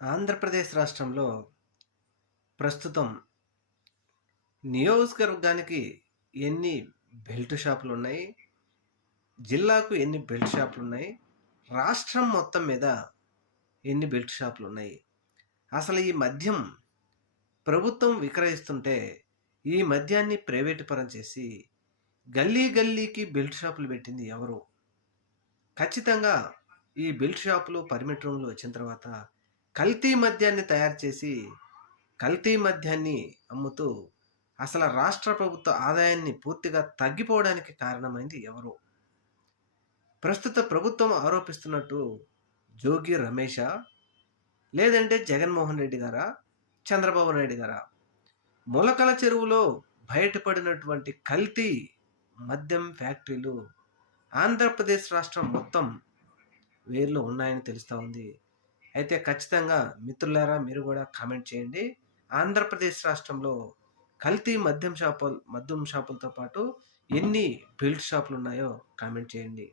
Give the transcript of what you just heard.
ఆంధ్రప్రదేశ్ రాష్ట్రంలో ప్రస్తుతం నియోజకవర్గానికి ఎన్ని బెల్ట్ షాపులు ఉన్నాయి జిల్లాకు ఎన్ని బెల్ట్ షాపులు ఉన్నాయి రాష్ట్రం మొత్తం మీద ఎన్ని బెల్ట్ షాపులు ఉన్నాయి అసలు ఈ మద్యం ప్రభుత్వం విక్రయిస్తుంటే ఈ మద్యాన్ని ప్రైవేటు పరం చేసి గల్లీ గల్లీకి బెల్ట్ షాపులు పెట్టింది ఎవరు? ఖచ్చితంగా ఈ బెల్ట్ షాపులు పర్మిట్ రూమ్లు వచ్చిన తర్వాత కల్తీ మద్యాన్ని తయారు చేసి కల్తీ మద్యాన్ని అమ్ముతూ అసలు రాష్ట్ర ప్రభుత్వ ఆదాయాన్ని పూర్తిగా తగ్గిపోవడానికి కారణమైంది ఎవరు? ప్రస్తుత ప్రభుత్వం ఆరోపిస్తున్నట్టు జోగి రమేష లేదంటే జగన్మోహన్ రెడ్డి గారా చంద్రబాబు నాయుడు గారా? మొలకల చెరువులో బయటపడినటువంటి కల్తీ మద్యం ఫ్యాక్టరీలు ఆంధ్రప్రదేశ్ రాష్ట్రం మొత్తం వేర్లో ఉన్నాయని తెలుస్తూ ఉంది. అయితే ఖచ్చితంగా మిత్రులారా మీరు కూడా కామెంట్ చేయండి. ఆంధ్రప్రదేశ్ రాష్ట్రంలో కల్తీ మద్యం షాపులు మద్యం షాపులతో పాటు ఎన్ని బెల్ట్ షాపులు ఉన్నాయో కామెంట్ చేయండి.